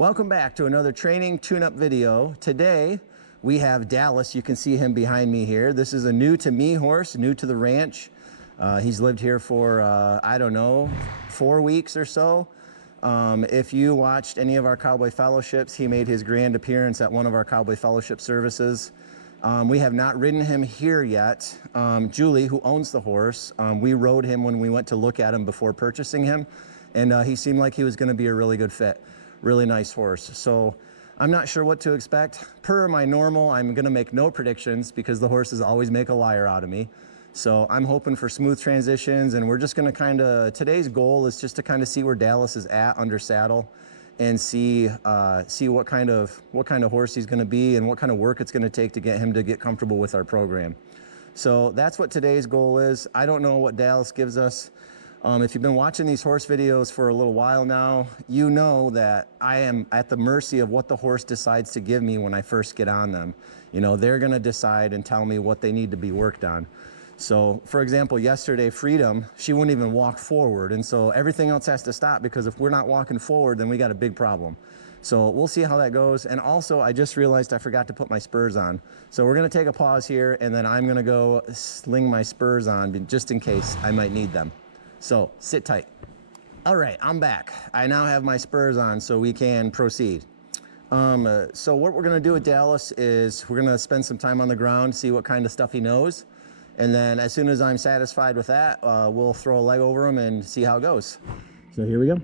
Welcome back to another training tune-up video. Today we have Dallas. You can see him behind me here. This is a new to me horse, new to the ranch. He's lived here for, I don't know, 4 weeks or so. If you watched any of our Cowboy Fellowships, he made his grand appearance at one of our Cowboy Fellowship services. We have not ridden him here yet. Julie, who owns the horse, we rode him when we went to look at him before purchasing him, and he seemed like he was going to be a really good fit. Really nice horse. So I'm not sure what to expect. Per my normal, I'm going to make no predictions because the horses always make a liar out of me. So I'm hoping for smooth transitions, and we're just going to kind of, today's goal is just to kind of see where Dallas is at under saddle and see what kind of horse he's going to be and what kind of work it's going to take to get him to get comfortable with our program. So that's what today's goal is. I don't know what Dallas gives us. If you've been watching these horse videos for a little while now, you know that I am at the mercy of what the horse decides to give me when I first get on them. You know, they're going to decide and tell me what they need to be worked on. So, for example, yesterday, Freedom, she wouldn't even walk forward, and so everything else has to stop, because if we're not walking forward, then we got a big problem. So we'll see how that goes. And also, I just realized I forgot to put my spurs on. So we're going to take a pause here, and then I'm going to go sling my spurs on just in case I might need them. So sit tight. All right, I'm back. I now have my spurs on, so we can proceed. So what we're gonna do with Dallas is we're gonna spend some time on the ground, see what kind of stuff he knows. And then as soon as I'm satisfied with that, we'll throw a leg over him and see how it goes. So here we go.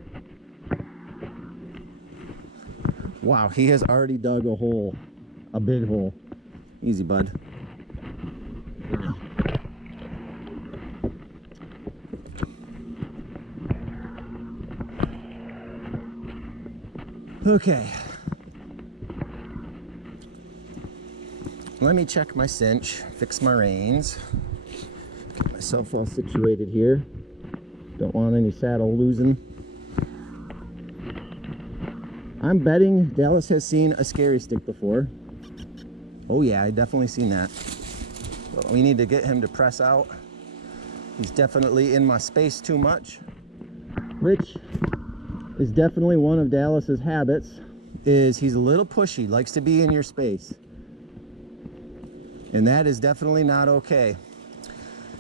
Wow, he has already dug a hole, a big hole. Easy, bud. Okay, let me check my cinch, fix my reins, get myself all situated here. Don't want any saddle losing. I'm betting Dallas has seen a scary stick before. Oh yeah, I definitely seen that. But we need to get him to press out. He's definitely in my space too much, which is definitely one of Dallas's habits. Is he's a little pushy, likes to be in your space, and that is definitely not okay.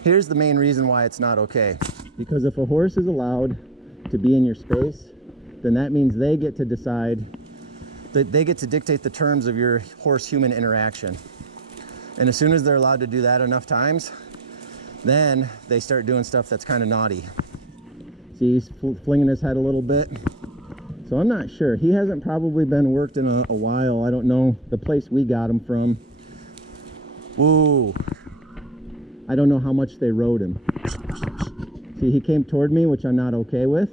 Here's the main reason why it's not okay: because if a horse is allowed to be in your space, then that means they get to decide, that they get to dictate the terms of your horse-human interaction. And as soon as they're allowed to do that enough times, then they start doing stuff that's kind of naughty. See, he's flinging his head a little bit. So I'm not sure. He hasn't probably been worked in a while. I don't know the place we got him from. Ooh. I don't know how much they rode him. See, he came toward me, which I'm not okay with.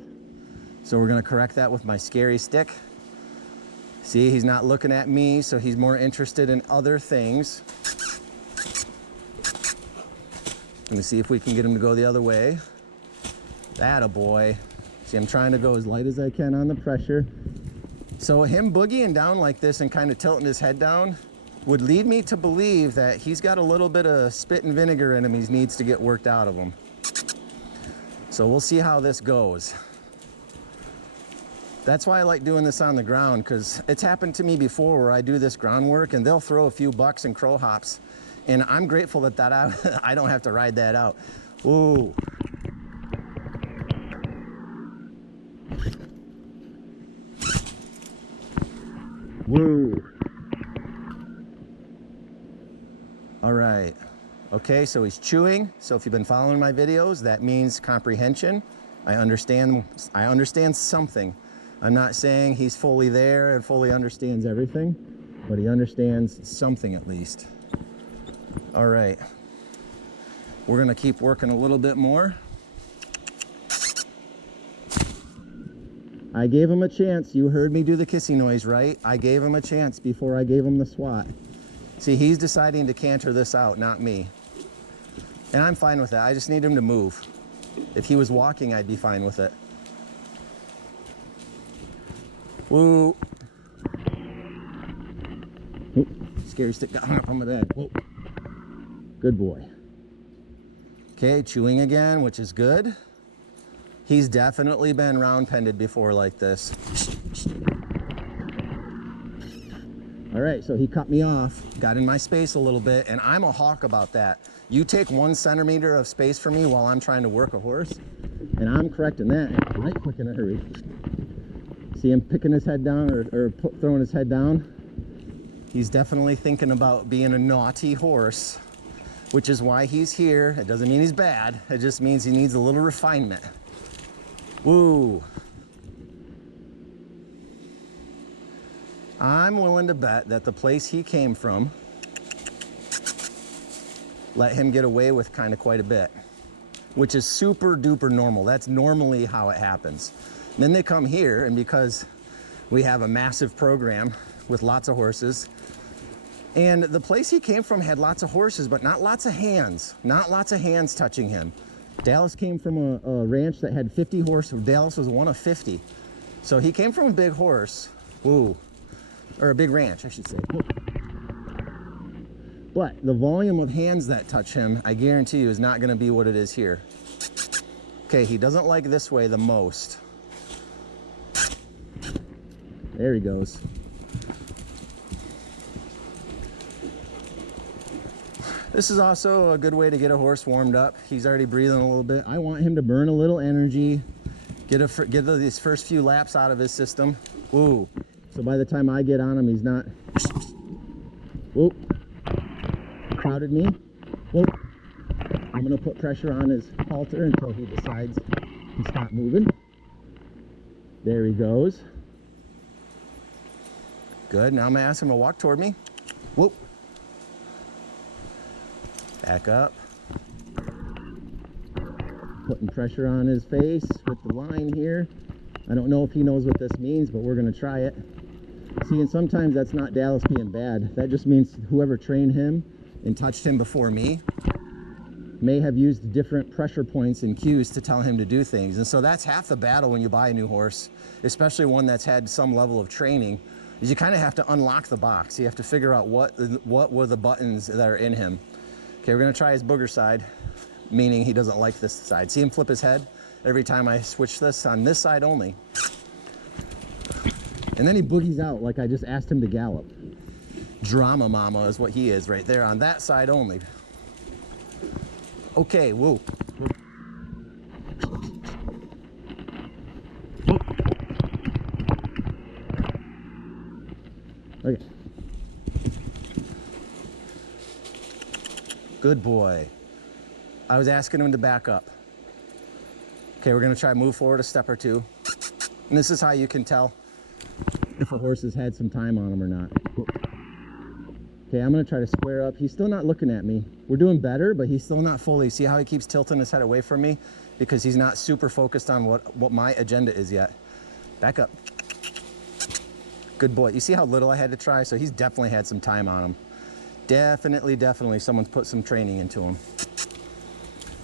So we're going to correct that with my scary stick. See, he's not looking at me, so he's more interested in other things. Let me see if we can get him to go the other way. Attaboy. See, I'm trying to go as light as I can on the pressure. So him boogieing down like this and kind of tilting his head down would lead me to believe that he's got a little bit of spit and vinegar in him. He needs to get worked out of him. So we'll see how this goes. That's why I like doing this on the ground, because it's happened to me before where I do this groundwork and they'll throw a few bucks and crow hops. And I'm grateful that I don't have to ride that out. Ooh. Woo. All right. Okay, so he's chewing. So if you've been following my videos, that means comprehension. I understand something. I'm not saying he's fully there and fully understands everything, but he understands something at least. All right. We're gonna keep working a little bit more. I gave him a chance. You heard me do the kissing noise, right? I gave him a chance before I gave him the swat. See, he's deciding to canter this out, not me. And I'm fine with that. I just need him to move. If he was walking, I'd be fine with it. Woo. Oop, scary stick got hung up on my bed. Whoa. Good boy. Okay, chewing again, which is good. He's definitely been round pended before like this. All right, so he cut me off, got in my space a little bit, and I'm a hawk about that. You take 1 centimeter of space from me while I'm trying to work a horse, and I'm correcting that right quick in a hurry. See him picking his head down or throwing his head down? He's definitely thinking about being a naughty horse, which is why he's here. It doesn't mean he's bad. It just means he needs a little refinement. Woo. I'm willing to bet that the place he came from let him get away with kind of quite a bit, which is super duper normal. That's normally how it happens. And then they come here, and because we have a massive program with lots of horses, and the place he came from had lots of horses, but not lots of hands, not lots of hands touching him. Dallas came from a ranch that had 50 horses. Dallas was one of 50. So he came from a big horse, woo, or a big ranch, I should say. But the volume of hands that touch him, I guarantee you, is not gonna be what it is here. Okay, he doesn't like this way the most. There he goes. This is also a good way to get a horse warmed up. He's already breathing a little bit. I want him to burn a little energy, get these first few laps out of his system. Woo. So by the time I get on him, he's not, whoop, crowded me. Whoop. I'm gonna put pressure on his halter until he decides to stop moving. There he goes. Good, now I'm gonna ask him to walk toward me. Whoop. Back up. Putting pressure on his face with the line here. I don't know if he knows what this means, but we're gonna try it. See, and sometimes that's not Dallas being bad. That just means whoever trained him and touched him before me may have used different pressure points and cues to tell him to do things. And so that's half the battle when you buy a new horse, especially one that's had some level of training, is you kind of have to unlock the box. You have to figure out what were the buttons that are in him. Okay, we're gonna try his booger side, meaning he doesn't like this side. See him flip his head every time I switch this on this side only. And then he boogies out like I just asked him to gallop. Drama mama is what he is right there on that side only. Okay, whoa. Okay. Good boy. I was asking him to back up. Okay, we're gonna try to move forward a step or two. And this is how you can tell if a horse has had some time on him or not. Okay, I'm gonna try to square up. He's still not looking at me. We're doing better, but he's still not fully. See how he keeps tilting his head away from me? Because he's not super focused on what my agenda is yet. Back up. Good boy. You see how little I had to try? So he's definitely had some time on him. Definitely someone's put some training into him.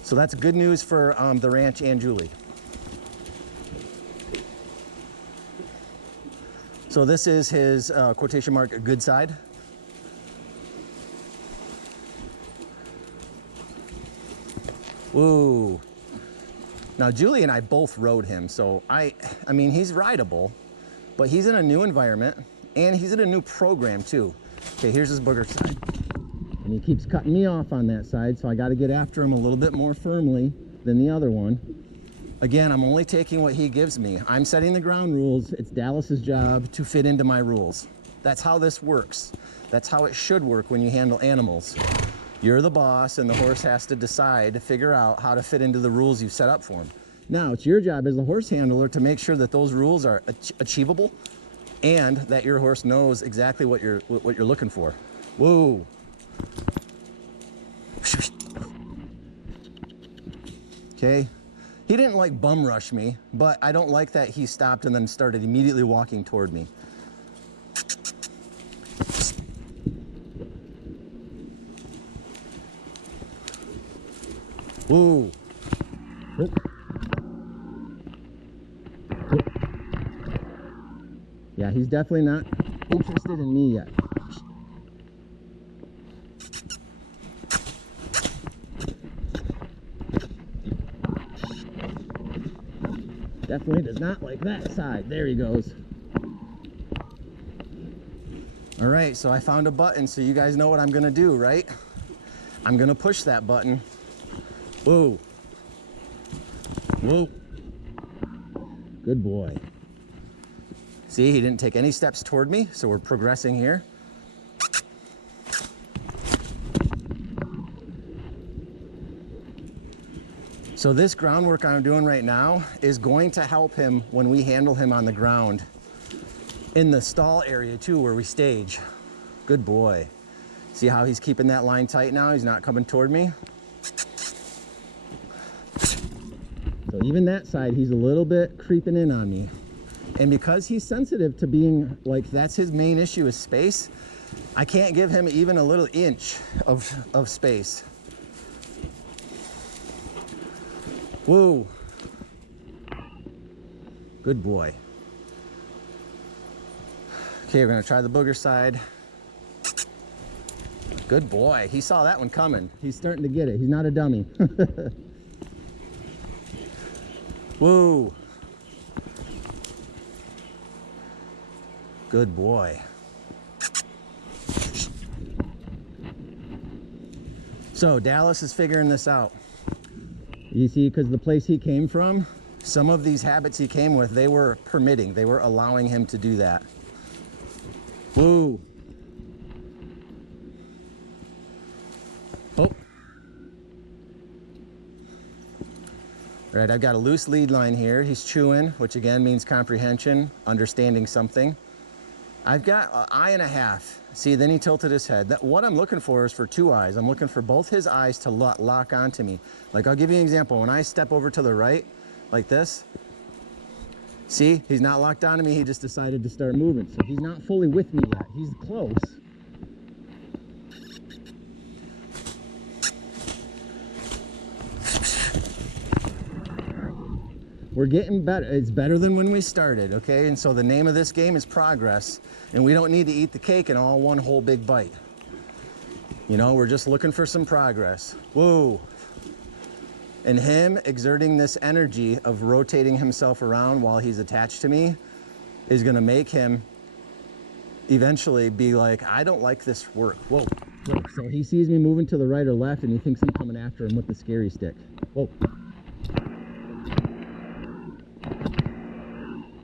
So that's good news for the ranch and Julie. So this is his quotation mark good side. Woo. Now Julie and I both rode him, so I mean he's rideable, but he's in a new environment and he's in a new program too. Okay, here's his booger side. And he keeps cutting me off on that side, so I got to get after him a little bit more firmly than the other one. Again, I'm only taking what he gives me. I'm setting the ground rules. It's Dallas's job to fit into my rules. That's how this works. That's how it should work when you handle animals. You're the boss, and the horse has to decide to figure out how to fit into the rules you've set up for him. Now, it's your job as the horse handler to make sure that those rules are achievable and that your horse knows exactly what you're looking for. Whoa. Okay. He didn't like bum rush me, but I don't like that he stopped and then started immediately walking toward me. Whoa. Yeah, he's definitely not interested in me yet. Definitely does not like that side. There he goes. All right, so I found a button, so you guys know what I'm gonna do, right? I'm gonna push that button. Whoa. Whoa. Good boy. See, he didn't take any steps toward me, so we're progressing here. So this groundwork I'm doing right now is going to help him when we handle him on the ground in the stall area too, where we stage. Good boy. See how he's keeping that line tight now? He's not coming toward me. So even that side, he's a little bit creeping in on me. And because he's sensitive to being like, that's his main issue is space, I can't give him even a little inch of space. Whoa. Good boy. Okay, we're gonna try the booger side. Good boy. He saw that one coming. He's starting to get it. He's not a dummy. Whoa. Good boy. So Dallas is figuring this out. You see, because the place he came from, some of these habits he came with, they were permitting. They were allowing him to do that. Whoa. Oh. All right, I've got a loose lead line here. He's chewing, which again means comprehension, understanding something. I've got an eye and a half. See, then he tilted his head. What I'm looking for is for 2 eyes. I'm looking for both his eyes to lock onto me. Like, I'll give you an example. When I step over to the right, like this, see, he's not locked onto me. He just decided to start moving. So he's not fully with me yet. He's close. We're getting better. It's better than when we started, okay? And so the name of this game is progress, and we don't need to eat the cake in all one whole big bite. You know, we're just looking for some progress. Whoa. And him exerting this energy of rotating himself around while he's attached to me is gonna make him eventually be like, I don't like this work. Whoa. Whoa. So he sees me moving to the right or left, and he thinks I'm coming after him with the scary stick. Whoa.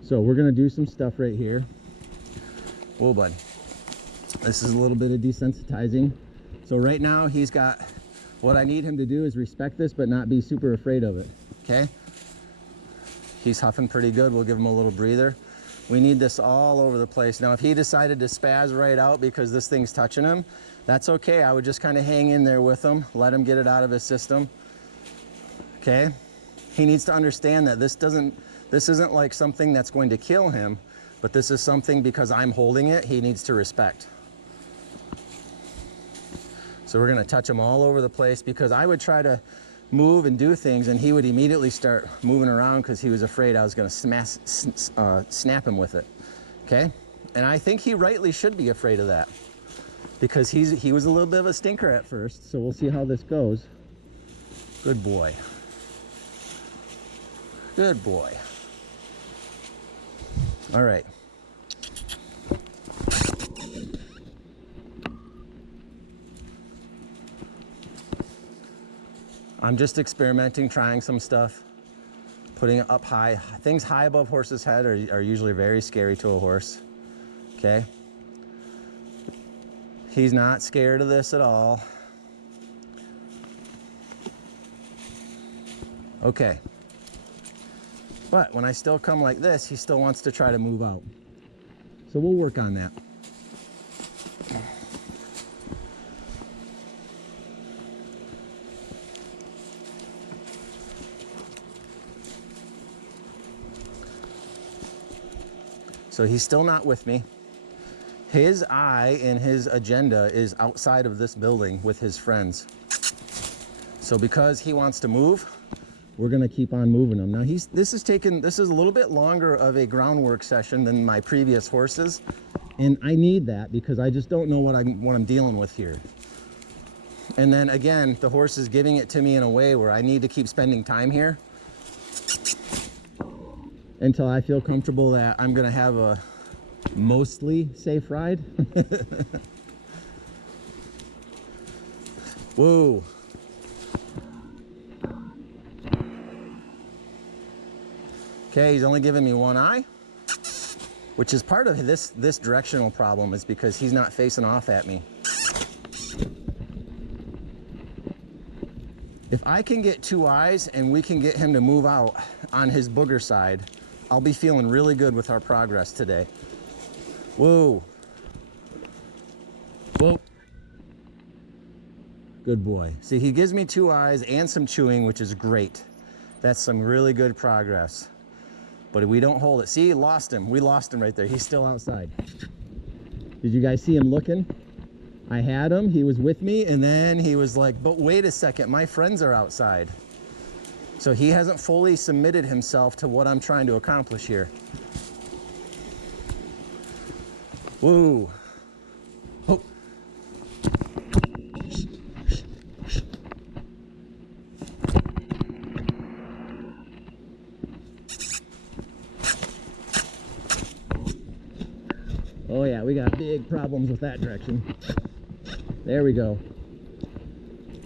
So we're gonna do some stuff right here. Whoa, bud. This is a little bit of desensitizing. So right now he's got, what I need him to do is respect this, but not be super afraid of it, okay? He's huffing pretty good. We'll give him a little breather. We need this all over the place. Now, if he decided to spaz right out because this thing's touching him, that's okay. I would just kind of hang in there with him, let him get it out of his system, okay? He needs to understand that this isn't like something that's going to kill him, but this is something, because I'm holding it, he needs to respect. So we're gonna touch him all over the place, because I would try to move and do things and he would immediately start moving around because he was afraid I was gonna snap him with it, okay? And I think he rightly should be afraid of that, because he was a little bit of a stinker at first, so we'll see how this goes. Good boy. Good boy. All right. I'm just experimenting, trying some stuff, putting it up high. Things high above horse's head are usually very scary to a horse, okay? He's not scared of this at all. Okay. But when I still come like this, he still wants to try to move out. So we'll work on that. So he's still not with me. His eye and his agenda is outside of this building with his friends. So because he wants to move, we're gonna keep on moving him. Now this is a little bit longer of a groundwork session than my previous horses. And I need that because I just don't know what I'm dealing with here. And then again, the horse is giving it to me in a way where I need to keep spending time here until I feel comfortable that I'm gonna have mostly safe ride. Whoa. Okay, he's only giving me one eye, which is part of this directional problem, is because he's not facing off at me. If I can get two eyes and we can get him to move out on his booger side, I'll be feeling really good with our progress today. Whoa. Whoa. Good boy. See, he gives me two eyes and some chewing, which is great. That's some really good progress. But if we don't hold it, see, lost him. We lost him right there. He's still outside. Did you guys see him looking? I had him, he was with me, and then he was like, but wait a second, my friends are outside. So he hasn't fully submitted himself to what I'm trying to accomplish here. Whoa. Oh. Oh yeah, we got big problems with that direction. There we go.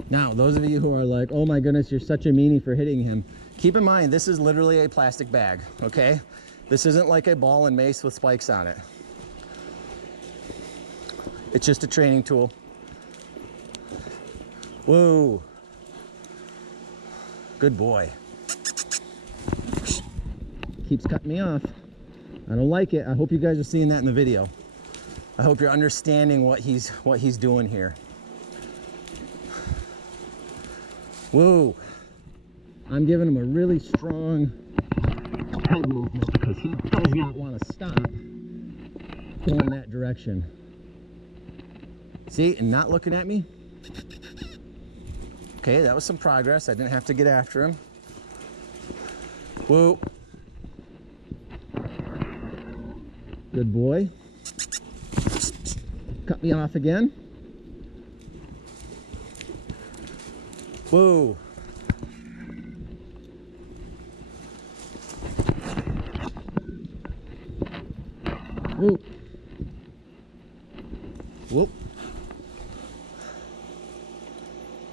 Now, those of you who are like, oh my goodness, you're such a meanie for hitting him, keep in mind, this is literally a plastic bag, okay? This isn't like a ball and mace with spikes on it. It's just a training tool. Whoa. Good boy. Keeps cutting me off. I don't like it. I hope you guys are seeing that in the video. I hope you're understanding what he's doing here. Whoa. I'm giving him a really strong head movement because he does not want to stop going that direction. See, and not looking at me. Okay, that was some progress. I didn't have to get after him. Whoa. Good boy. Cut me off again. Whoa. Whoop. Whoop.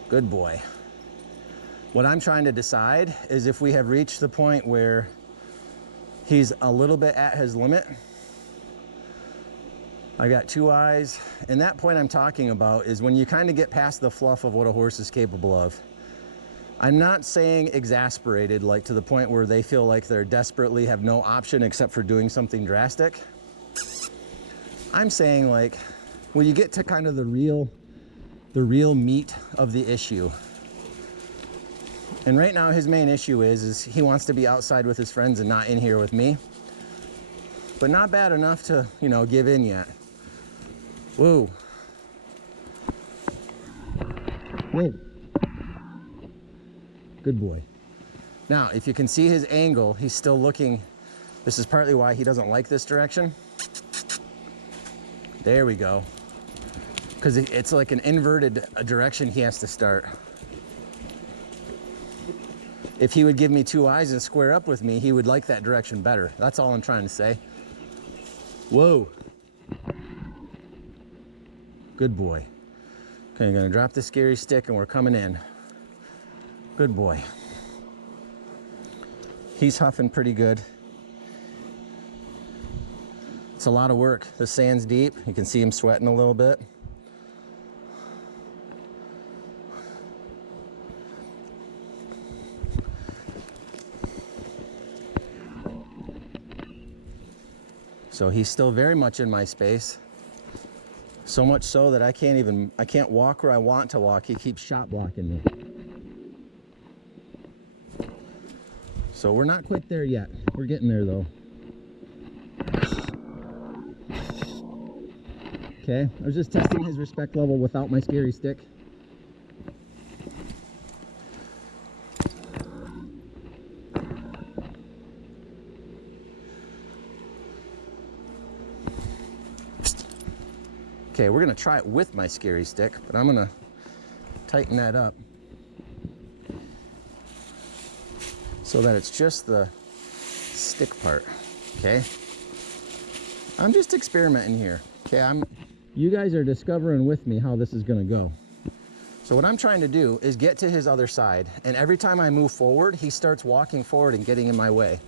Good boy. What I'm trying to decide is if we have reached the point where he's a little bit at his limit. I got two eyes, and that point I'm talking about is when you kind of get past the fluff of what a horse is capable of. I'm not saying exasperated, like to the point where they feel like they're desperately have no option except for doing something drastic. I'm saying like when you get to kind of the real meat of the issue. And right now his main issue is he wants to be outside with his friends and not in here with me. But not bad enough to, you know, give in yet. Whoa. Whoa. Good boy. Now, if you can see his angle, he's still looking. This is partly why he doesn't like this direction. There we go. Because it's like an inverted direction he has to start. If he would give me two eyes and square up with me, he would like that direction better. That's all I'm trying to say. Whoa. Good boy. Okay, I'm gonna drop the scary stick and we're coming in. Good boy. He's huffing pretty good. It's a lot of work. The sand's deep. You can see him sweating a little bit. So he's still very much in my space. So much so that I can't walk where I want to walk. He keeps shot blocking me. So we're not quite there yet. We're getting there though. Okay, I was just testing his respect level without my scary stick. Okay, we're gonna try it with my scary stick, but I'm gonna tighten that up so that it's just the stick part, okay? I'm just experimenting here. Okay, you guys are discovering with me how this is gonna go. So what I'm trying to do is get to his other side, and every time I move forward, he starts walking forward and getting in my way.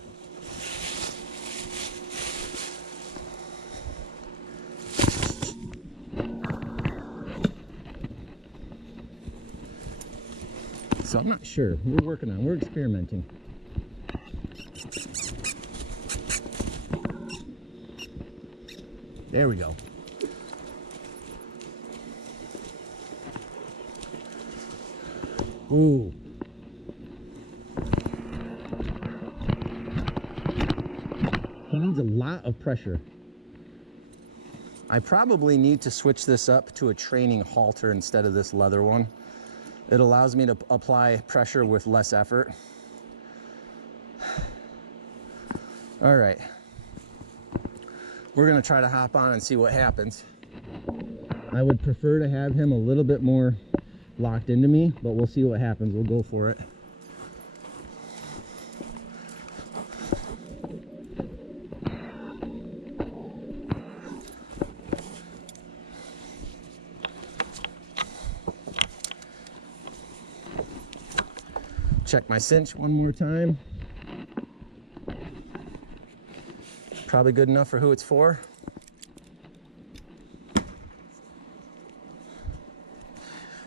So I'm not sure. We're experimenting. There we go. Ooh. He needs a lot of pressure. I probably need to switch this up to a training halter instead of this leather one. It allows me to apply pressure with less effort. All right. We're gonna try to hop on and see what happens. I would prefer to have him a little bit more locked into me, but we'll see what happens. We'll go for it. Check my cinch one more time. Probably good enough for who it's for.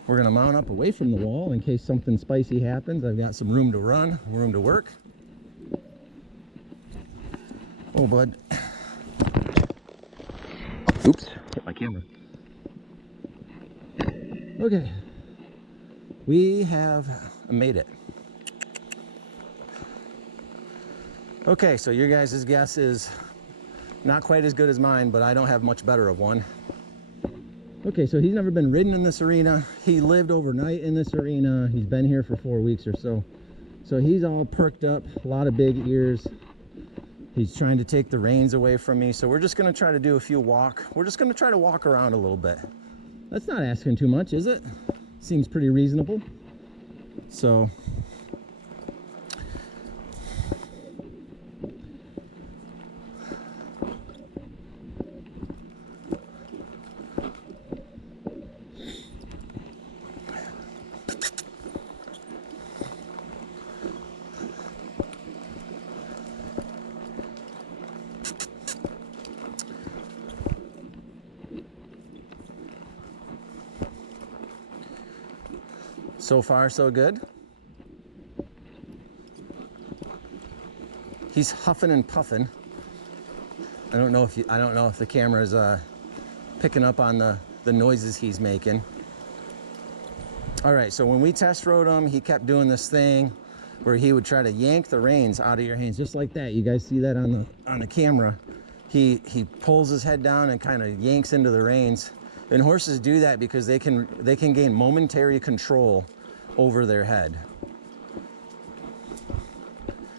We're gonna mount up away from the wall in case something spicy happens. I've got some room to run, room to work. Oh, bud. Oops, hit my camera. Okay, we have made it. Okay, so your guys' guess is not quite as good as mine, but I don't have much better of one. Okay, so he's never been ridden in this arena. He lived overnight in this arena. He's been here for 4 weeks or so. So he's all perked up, a lot of big ears. He's trying to take the reins away from me. So we're just gonna try to do a few we're just gonna try to walk around a little bit. That's not asking too much, is it? Seems pretty reasonable. So, so far, so good. He's huffing and puffing. I don't know if the camera's picking up on the noises he's making. All right, so when we test rode him, he kept doing this thing where he would try to yank the reins out of your hands, just like that. You guys see that on the camera. He pulls his head down and kind of yanks into the reins. And horses do that because they can gain momentary control over their head.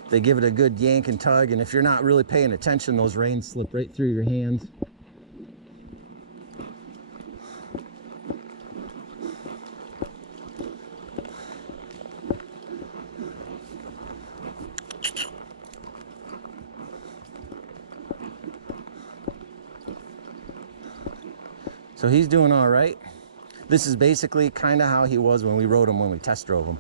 They give it a good yank and tug, and if you're not really paying attention, those reins slip right through your hands. So he's doing all right. This is basically kind of how he was when we rode him, when we test drove him.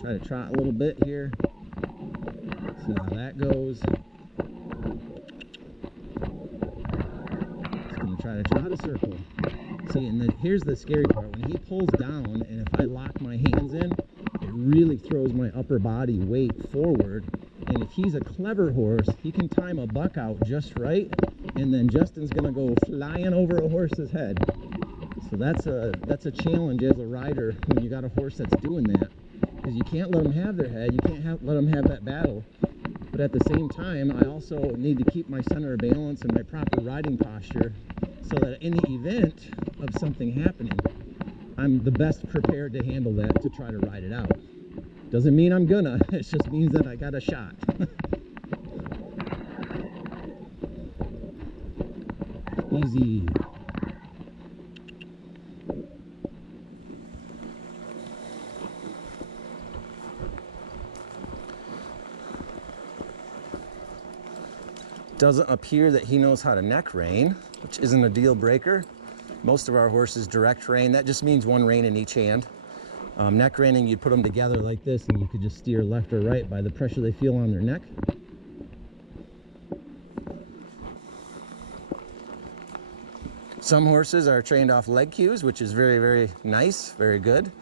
Try to trot a little bit here. See how that goes. Just gonna try to trot a circle. See, and then here's the scary part. When he pulls down, and if I lock my hands in, it really throws my upper body weight forward. And if he's a clever horse, he can time a buck out just right, and then Justin's gonna go flying over a horse's head. So that's a challenge as a rider when you got a horse that's doing that, because you can't let them have their head, you can't let them have that battle. But at the same time, I also need to keep my center of balance and my proper riding posture, so that in the event of something happening, I'm the best prepared to handle that, to try to ride it out. Doesn't mean I'm gonna, it just means that I got a shot. Easy. Doesn't appear that he knows how to neck rein, which isn't a deal breaker. Most of our horses direct rein. That just means one rein in each hand. Neck reining, you'd put them together like this and you could just steer left or right by the pressure they feel on their neck. Some horses are trained off leg cues, which is very, very nice, very good.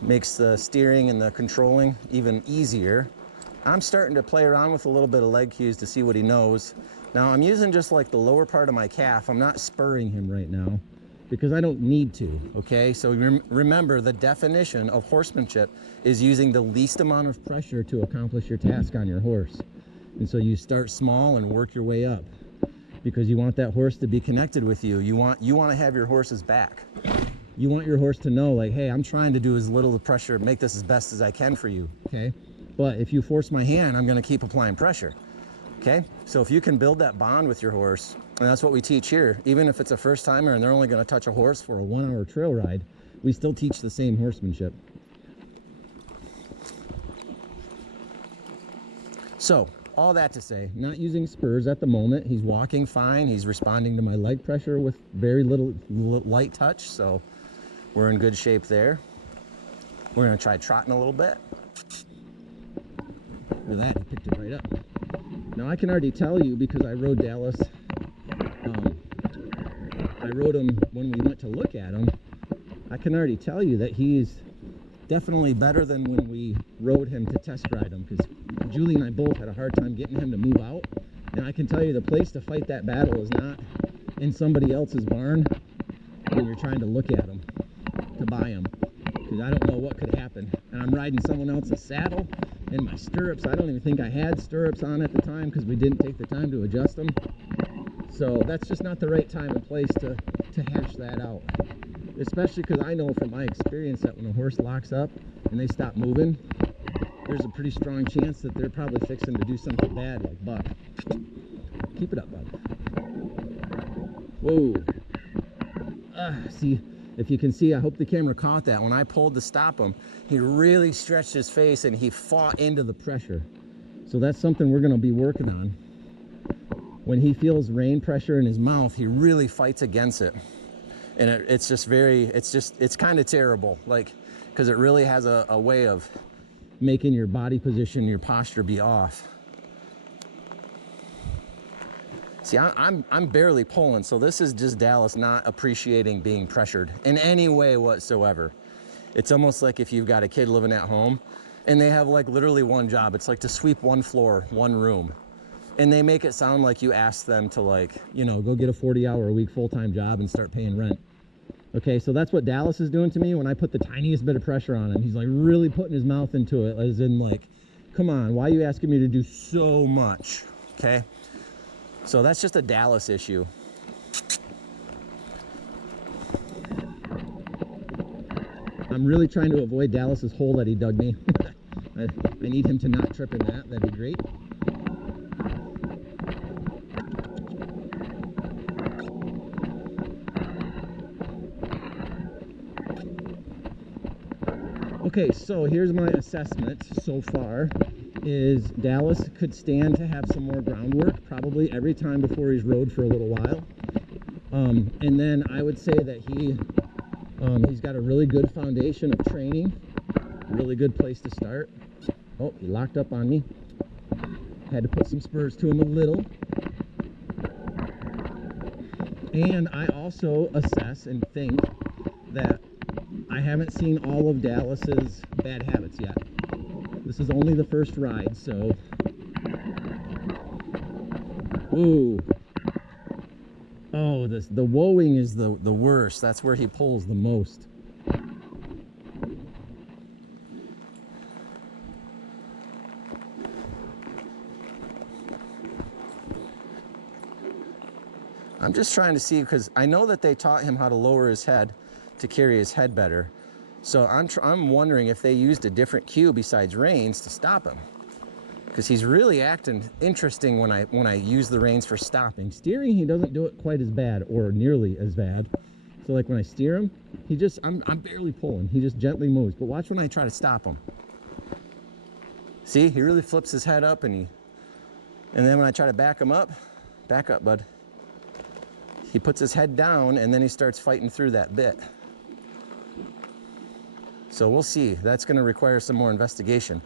Makes the steering and the controlling even easier. I'm starting to play around with a little bit of leg cues to see what he knows. Now I'm using just like the lower part of my calf. I'm not spurring him right now because I don't need to, okay? So remember, the definition of horsemanship is using the least amount of pressure to accomplish your task on your horse. And so you start small and work your way up because you want that horse to be connected with you. You want to have your horse's back. You want your horse to know, like, hey, I'm trying to do as little of pressure, make this as best as I can for you, okay? But if you force my hand, I'm gonna keep applying pressure, okay? So if you can build that bond with your horse, and that's what we teach here, even if it's a first timer and they're only gonna touch a horse for a 1 hour trail ride, we still teach the same horsemanship. So, all that to say, not using spurs at the moment. He's walking fine. He's responding to my leg pressure with very little light touch, so we're in good shape there. We're gonna try trotting a little bit. Look at that, he picked it right up. Now I can already tell you, because I rode Dallas, I rode him when we went to look at him, I can already tell you that he's definitely better than when we rode him to test ride him, because Julie and I both had a hard time getting him to move out. And I can tell you the place to fight that battle is not in somebody else's barn when you're trying to look at him to buy him, because I don't know what could happen. And I'm riding someone else's saddle and my stirrups. I don't even think I had stirrups on at the time because we didn't take the time to adjust them. So that's just not the right time and place to hash that out. Especially because I know from my experience that when a horse locks up and they stop moving, there's a pretty strong chance that they're probably fixing to do something bad, like buck. Keep it up, bud. Whoa. See, if you can see, I hope the camera caught that. When I pulled to stop him, he really stretched his face and he fought into the pressure. So that's something we're going to be working on. When he feels rein pressure in his mouth, he really fights against it. And it's just it's kind of terrible, like, because it really has a way of making your body position, your posture be off. See, I'm barely pulling, so this is just Dallas not appreciating being pressured in any way whatsoever. It's almost like if you've got a kid living at home and they have like literally one job. It's like to sweep one floor, one room. And they make it sound like you asked them to, like, you know, go get a 40-hour-a-week full-time job and start paying rent. Okay, so that's what Dallas is doing to me when I put the tiniest bit of pressure on him. He's like really putting his mouth into it, as in like, come on, why are you asking me to do so much? Okay, so that's just a Dallas issue. I'm really trying to avoid Dallas's hole that he dug me. I need him to not trip in that. That'd be great. Okay, so here's my assessment so far, is Dallas could stand to have some more groundwork, probably every time before he's rode for a little while. And then I would say that he's got a really good foundation of training, really good place to start. Oh, he locked up on me. Had to put some spurs to him a little. And I also assess and think that I haven't seen all of Dallas's bad habits yet. This is only the first ride, so. Ooh. Oh, the woeing is the worst. That's where he pulls the most. I'm just trying to see, because I know that they taught him how to lower his head to carry his head better. So I'm wondering if they used a different cue besides reins to stop him, because he's really acting interesting when I use the reins for stopping. Steering, he doesn't do it quite as bad, or nearly as bad. So like when I steer him, I'm barely pulling. He just gently moves. But watch when I try to stop him. See, he really flips his head up, and then when I try to back him up, back up, bud. He puts his head down and then he starts fighting through that bit. So we'll see. That's going to require some more investigation.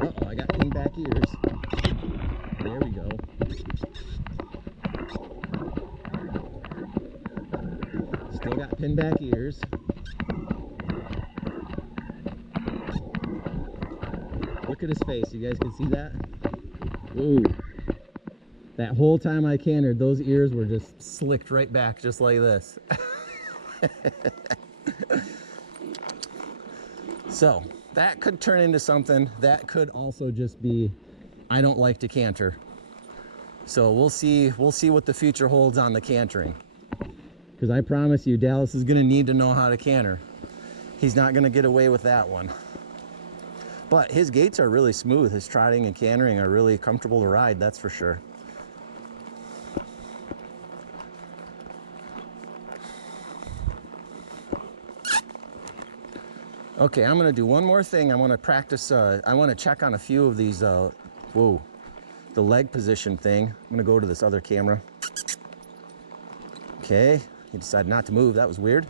Oh, I got pinned back ears. There we go. Still got pinned back ears. Look at his face. You guys can see that? Ooh. That whole time I cantered, those ears were just slicked right back, just like this. So that could turn into something. That could also just be, I don't like to canter. So we'll see what the future holds on the cantering. Because I promise you, Dallas is going to need to know how to canter. He's not going to get away with that one. But his gaits are really smooth. His trotting and cantering are really comfortable to ride, that's for sure. Okay, I'm going to do one more thing. I want to practice, I want to check on a few of these, whoa, the leg position thing. I'm going to go to this other camera. Okay, he decided not to move. That was weird.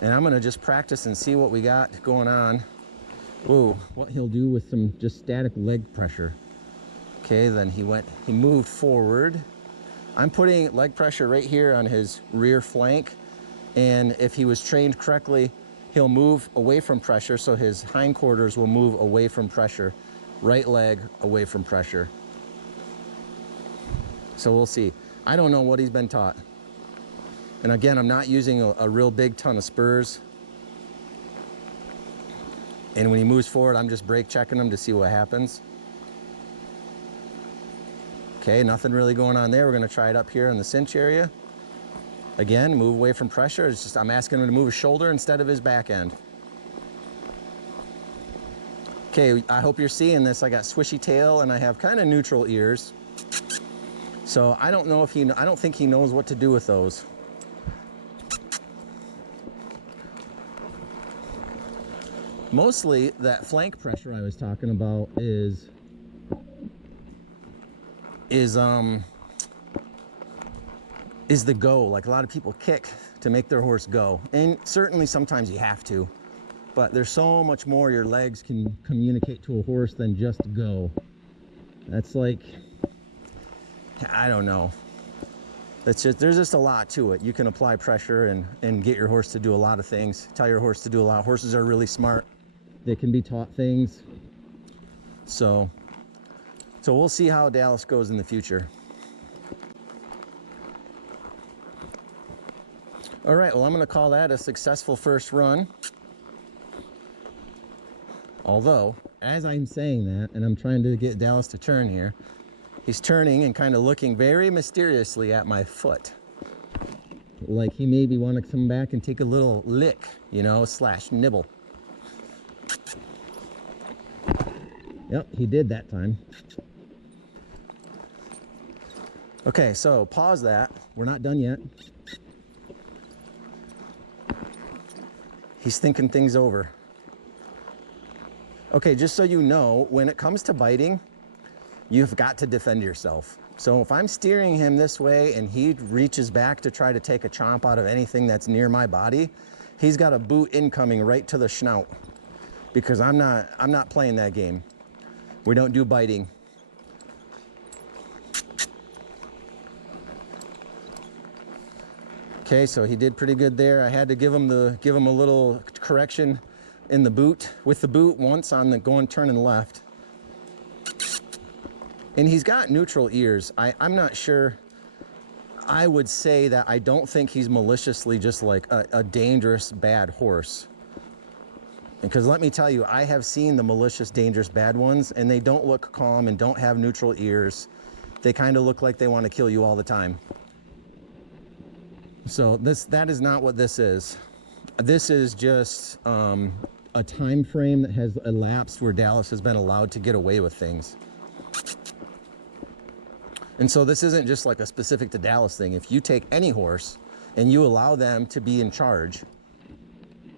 And I'm going to just practice and see what we got going on. Whoa, what he'll do with some just static leg pressure. Okay, then he moved forward. I'm putting leg pressure right here on his rear flank. And if he was trained correctly, he'll move away from pressure, so his hindquarters will move away from pressure. Right leg away from pressure. So we'll see. I don't know what he's been taught. And again, I'm not using a real big ton of spurs. And when he moves forward, I'm just brake checking him to see what happens. Okay, nothing really going on there. We're gonna try it up here in the cinch area. Again, move away from pressure. It's just I'm asking him to move his shoulder instead of his back end. Okay, I hope you're seeing this. I got swishy tail and I have kind of neutral ears. So I don't know if I don't think he knows what to do with those. Mostly that flank pressure I was talking about is the go. Like a lot of people kick to make their horse go. And certainly sometimes you have to, but there's so much more your legs can communicate to a horse than just go. That's like, I don't know. There's just a lot to it. You can apply pressure and get your horse to do a lot of things. Tell your horse to do a lot. Horses are really smart. They can be taught things. So we'll see how Dallas goes in the future. All right, well, I'm going to call that a successful first run. Although, as I'm saying that, and I'm trying to get Dallas to turn here, he's turning and kind of looking very mysteriously at my foot. Like he maybe want to come back and take a little lick, you know, / nibble. Yep, he did that time. Okay, so pause that. We're not done yet. He's thinking things over. Okay, just so you know, when it comes to biting, you've got to defend yourself. So if I'm steering him this way and he reaches back to try to take a chomp out of anything that's near my body, he's got a boot incoming right to the snout, because I'm not playing that game. We don't do biting. Okay, so he did pretty good there. I had to give him a little correction in the boot, with the boot once on the turning left. And he's got neutral ears. I'm not sure. I would say that I don't think he's maliciously just like a dangerous bad horse. Because let me tell you, I have seen the malicious, dangerous bad ones, and they don't look calm and don't have neutral ears. They kind of look like they want to kill you all the time. So that is not what this is. This is just a time frame that has elapsed where Dallas has been allowed to get away with things. And so this isn't just like a specific to Dallas thing. If you take any horse and you allow them to be in charge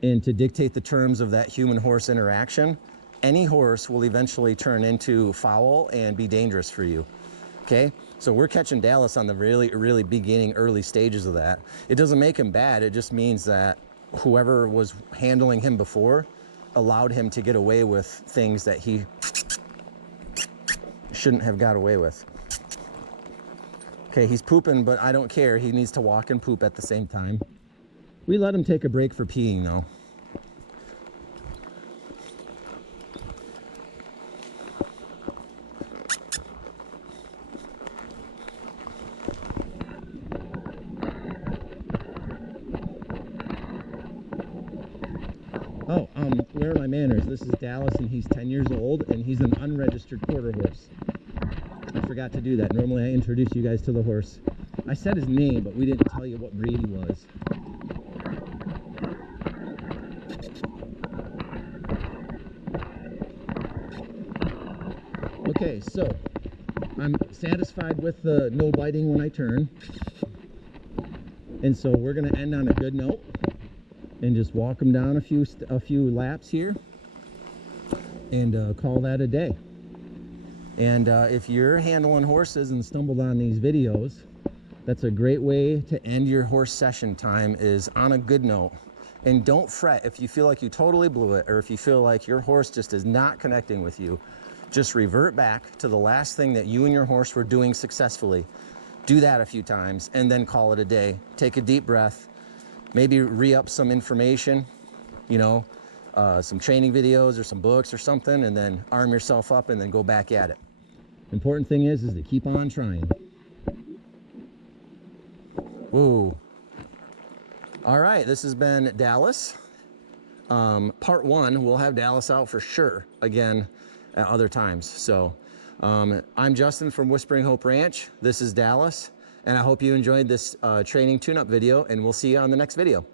and to dictate the terms of that human-horse interaction, any horse will eventually turn into foul and be dangerous for you. Okay, so we're catching Dallas on the really beginning, early stages of that. It doesn't make him bad. It just means that whoever was handling him before allowed him to get away with things that he shouldn't have got away with. Okay, he's pooping, but I don't care. He needs to walk and poop at the same time. We let him take a break for peeing though. Oh, where are my manners? This is Dallas and he's 10 years old and he's an unregistered quarter horse. I forgot to do that. Normally I introduce you guys to the horse. I said his name, but we didn't tell you what breed he was. Okay, so I'm satisfied with the no biting when I turn. And so we're gonna end on a good note and just walk him down a few laps here and call that a day. And if you're handling horses and stumbled on these videos, that's a great way to end your horse session time, is on a good note. And don't fret if you feel like you totally blew it, or if you feel like your horse just is not connecting with you. Just revert back to the last thing that you and your horse were doing successfully. Do that a few times and then call it a day. Take a deep breath, maybe re-up some information, you know, some training videos or some books or something, and then arm yourself up and then go back at it. Important thing is to keep on trying. Whoa. All right, this has been Dallas. Part 1, we'll have Dallas out for sure again at other times. So I'm Justin from Whispering Hope Ranch. This is Dallas, and I hope you enjoyed this training tune-up video, and we'll see you on the next video.